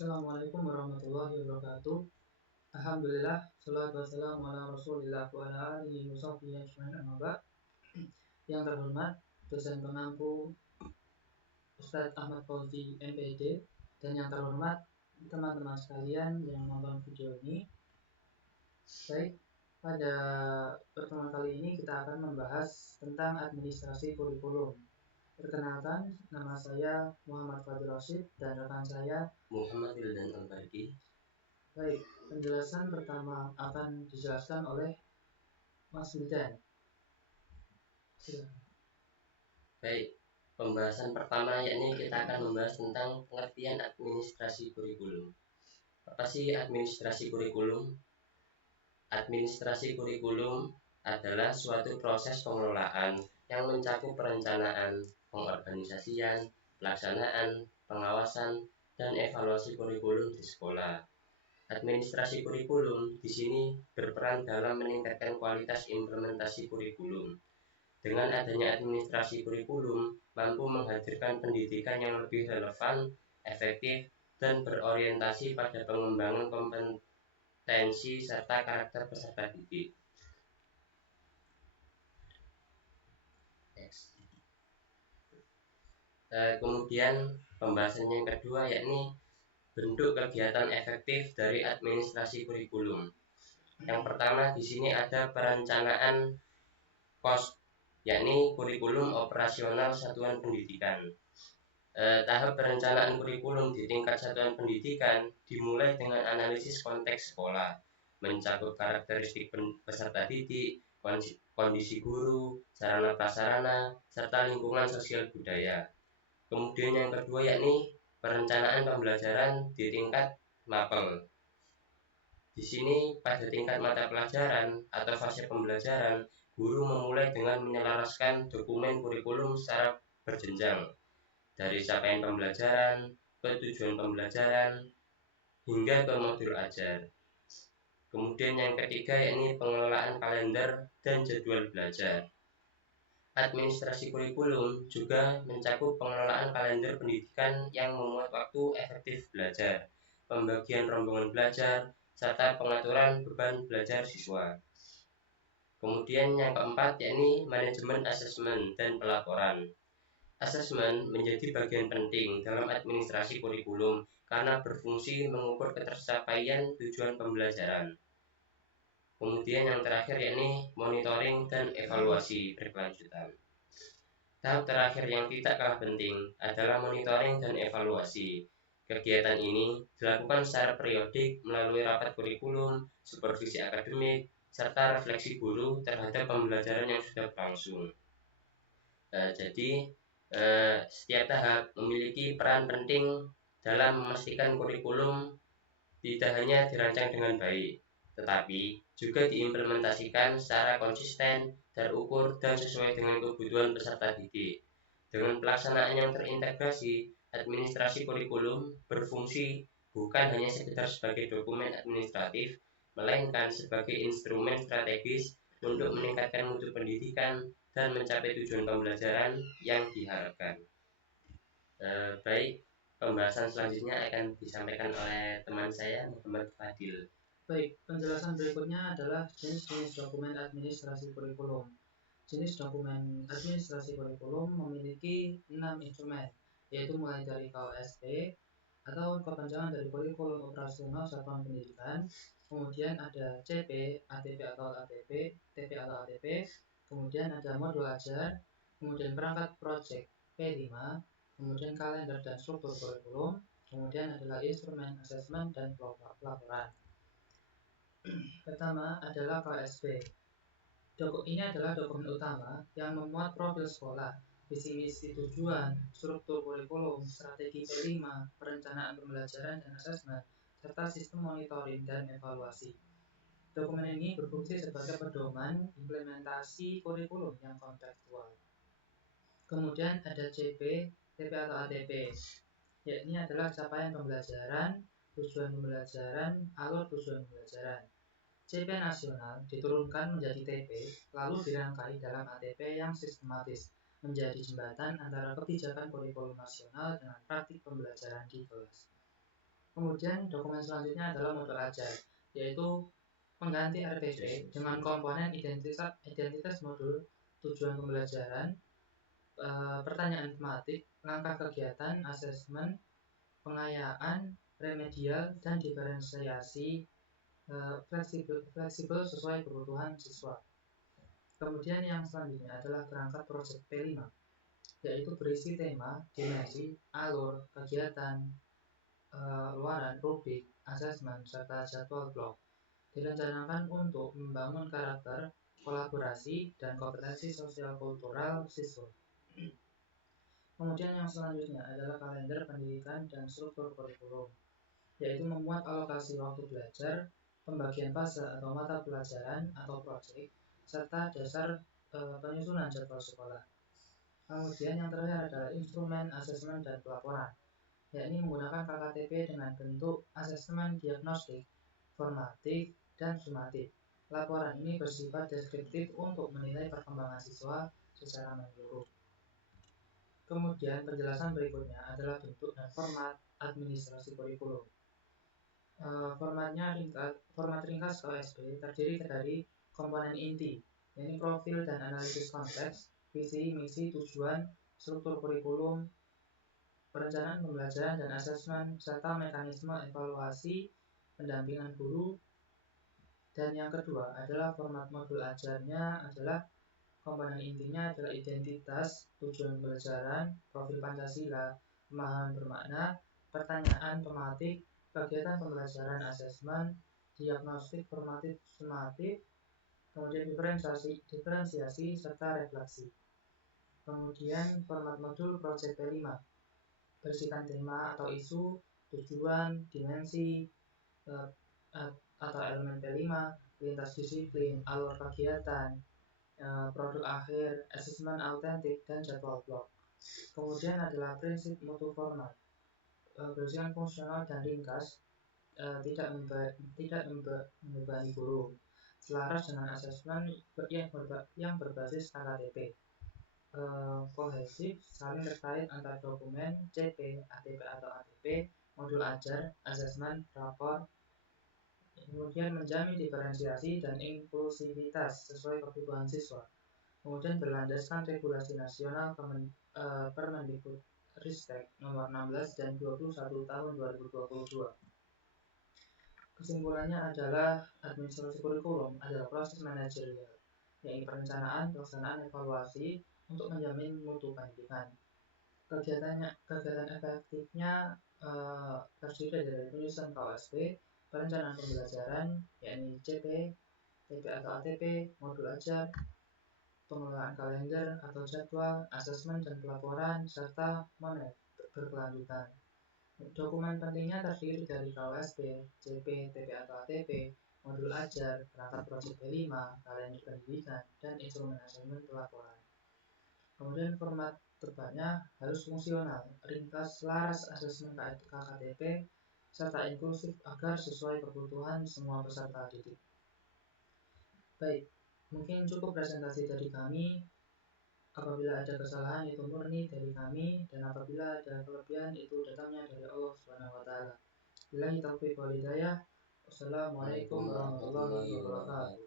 Assalamualaikum warahmatullahi wabarakatuh. Alhamdulillah, salatu wassalamu ala rasulillah wa ala alihi wa sahbihi ajma'in, amma ba'd. Yang terhormat dosen pengampu Ustadz Ahmad Fauzi MPD, dan yang terhormat teman-teman sekalian yang menonton video ini. Baik, pada pertemuan kali ini kita akan membahas tentang administrasi kurikulum. Perkenalkan, nama saya Muhammad Fadil Rashid dan rekan saya Muhammad Wildan Al-Barki. Baik, penjelasan pertama akan dijelaskan oleh Mas Wildan. Baik, pembahasan pertama yakni kita akan membahas tentang pengertian administrasi kurikulum. Apa sih administrasi kurikulum? Administrasi kurikulum adalah suatu proses pengelolaan yang mencakup perencanaan, pengorganisasian, pelaksanaan, pengawasan, dan evaluasi kurikulum di sekolah. Administrasi kurikulum di sini berperan dalam meningkatkan kualitas implementasi kurikulum. Dengan adanya administrasi kurikulum, mampu menghadirkan pendidikan yang lebih relevan, efektif, dan berorientasi pada pengembangan kompetensi serta karakter peserta didik. Kemudian pembahasan yang kedua yakni bentuk kegiatan efektif dari administrasi kurikulum. Yang pertama di sini ada perencanaan KOS, yakni kurikulum operasional satuan pendidikan. Tahap perencanaan kurikulum di tingkat satuan pendidikan dimulai dengan analisis konteks sekolah, mencakup karakteristik peserta didik, kondisi guru, sarana prasarana, serta lingkungan sosial budaya. Kemudian yang kedua yakni perencanaan pembelajaran di tingkat mapel. Di sini pada tingkat mata pelajaran atau fase pembelajaran, guru memulai dengan menyelaraskan dokumen kurikulum secara berjenjang dari capaian pembelajaran ke tujuan pembelajaran hingga ke modul ajar. Kemudian yang ketiga yakni pengelolaan kalender dan jadwal belajar. Administrasi kurikulum juga mencakup pengelolaan kalender pendidikan yang memuat waktu efektif belajar, pembagian rombongan belajar, serta pengaturan beban belajar siswa. Kemudian yang keempat yakni manajemen asesmen dan pelaporan. Asesmen menjadi bagian penting dalam administrasi kurikulum karena berfungsi mengukur ketercapaian tujuan pembelajaran. Kemudian yang terakhir yakni monitoring dan evaluasi berkelanjutan. Tahap terakhir yang tidak kalah penting adalah monitoring dan evaluasi. Kegiatan ini dilakukan secara periodik melalui rapat kurikulum, supervisi akademik, serta refleksi guru terhadap pembelajaran yang sudah berlangsung. Jadi setiap tahap memiliki peran penting dalam memastikan kurikulum tidak hanya dirancang dengan baik, tetapi juga diimplementasikan secara konsisten, terukur, dan sesuai dengan kebutuhan peserta didik. Dengan pelaksanaan yang terintegrasi, administrasi kurikulum berfungsi bukan hanya sekedar sebagai dokumen administratif, melainkan sebagai instrumen strategis untuk meningkatkan mutu pendidikan dan mencapai tujuan pembelajaran yang diharapkan. Baik, pembahasan selanjutnya akan disampaikan oleh teman saya, Muhammad Fadil. Baik, penjelasan berikutnya adalah jenis-jenis dokumen administrasi kurikulum. Jenis dokumen administrasi kurikulum memiliki 6 instrumen, yaitu mulai dari KOSP atau kepanjangan dari kurikulum operasional satuan pendidikan, kemudian ada CP, ATP atau ATP, TP atau ATP, kemudian ada modul ajar, kemudian perangkat project P5, kemudian kalender dan struktur kurikulum, kemudian adalah instrumen asesmen dan pelaporan. Pertama adalah KSP. Ini adalah dokumen utama yang memuat profil sekolah, visi misi tujuan, struktur kurikulum, strategi P5, perencanaan pembelajaran dan asesmen, serta sistem monitoring dan evaluasi. Dokumen ini berfungsi sebagai pedoman implementasi kurikulum yang kontekstual. Kemudian ada CP, TP atau ATP, yakni adalah capaian pembelajaran, tujuan pembelajaran, alur tujuan pembelajaran. CP nasional diturunkan menjadi TP, lalu dirangkai dalam ATP yang sistematis, menjadi jembatan antara kebijakan kurikulum nasional dengan praktik pembelajaran di kelas. Kemudian dokumen selanjutnya adalah modul ajar, yaitu pengganti RPP dengan komponen identitas modul, tujuan pembelajaran, pertanyaan tematik, langkah kegiatan, asesmen, pengayaan, remedial, dan diferensiasi fleksibel sesuai kebutuhan siswa. Kemudian yang selanjutnya adalah perangkat proyek P5, yaitu berisi tema, dimensi, alur, kegiatan, luaran, rubrik, asesmen, serta jadwal blok. Direncanakan untuk membangun karakter, kolaborasi, dan kompetensi sosial kultural siswa. Kemudian yang selanjutnya adalah kalender pendidikan dan struktur kurikulum, yaitu memuat alokasi waktu belajar, pembagian fase atau mata pelajaran atau proyek, serta dasar penyusunan jadwal sekolah. Kemudian yang terakhir adalah instrumen asesmen dan pelaporan, yakni menggunakan KKTP dengan bentuk asesmen diagnostik, formatif, dan sumatif. Laporan ini bersifat deskriptif untuk menilai perkembangan siswa secara menyeluruh. Kemudian penjelasan berikutnya adalah bentuk dan format administrasi kurikulum. Format ringkas KOSP terdiri dari komponen inti, yakni profil dan analisis konteks, visi, misi, tujuan, struktur kurikulum, perencanaan pembelajaran dan asesmen, serta mekanisme evaluasi pendampingan guru. Dan yang kedua adalah format modul ajarnya adalah komponen intinya adalah identitas, tujuan pembelajaran, profil Pancasila, pemahaman bermakna, pertanyaan tematik, kegiatan pembelajaran asesmen, diagnostik formatif sumatif, kemudian diferensiasi serta refleksi. Kemudian format modul proyek P5 berisikan tema atau isu, tujuan, dimensi, atau elemen P5, lintas disiplin, alur kegiatan, produk akhir, asesmen autentik, dan jadwal blok. Kemudian adalah prinsip mutu format, berisikan fungsional dan ringkas, tidak membebani guru, selaras dengan asesmen yang berbasis KKTP, kohesif, saling terkait antar dokumen, CP, ATP atau ATP, modul ajar, asesmen, rapor. Kemudian menjamin diferensiasi dan inklusivitas sesuai kebutuhan siswa. Kemudian berlandaskan regulasi nasional Permendikbudristek nomor 16 dan 21 tahun 2022. Kesimpulannya adalah administrasi kurikulum adalah proses manajerial, yaitu perencanaan, pelaksanaan, evaluasi untuk menjamin mutu pendidikan. Kegiatan efektifnya terdiri dari penyusunan KOSP, perencanaan pembelajaran, yakni CP, TP atau ATP, modul ajar, pengelolaan kalender atau jadwal, asesmen dan pelaporan, serta monet berkelanjutan. Dokumen pentingnya terdiri dari KOSP, CP, TP atau ATP, modul ajar, perangkat proyek P5, kalender pendidikan, dan instrumen asesmen pelaporan. Kemudian format terbanyak harus fungsional, ringkas, selaras asesmen KKTP, serta inklusif agar sesuai kebutuhan semua peserta didik. Baik, mungkin cukup presentasi dari kami. Apabila ada kesalahan itu murni dari kami, dan apabila ada kelebihan itu datangnya dari Allah Subhanahu wa taala. Billahi taufiq wal hidayah. Wassalamualaikum warahmatullahi wabarakatuh.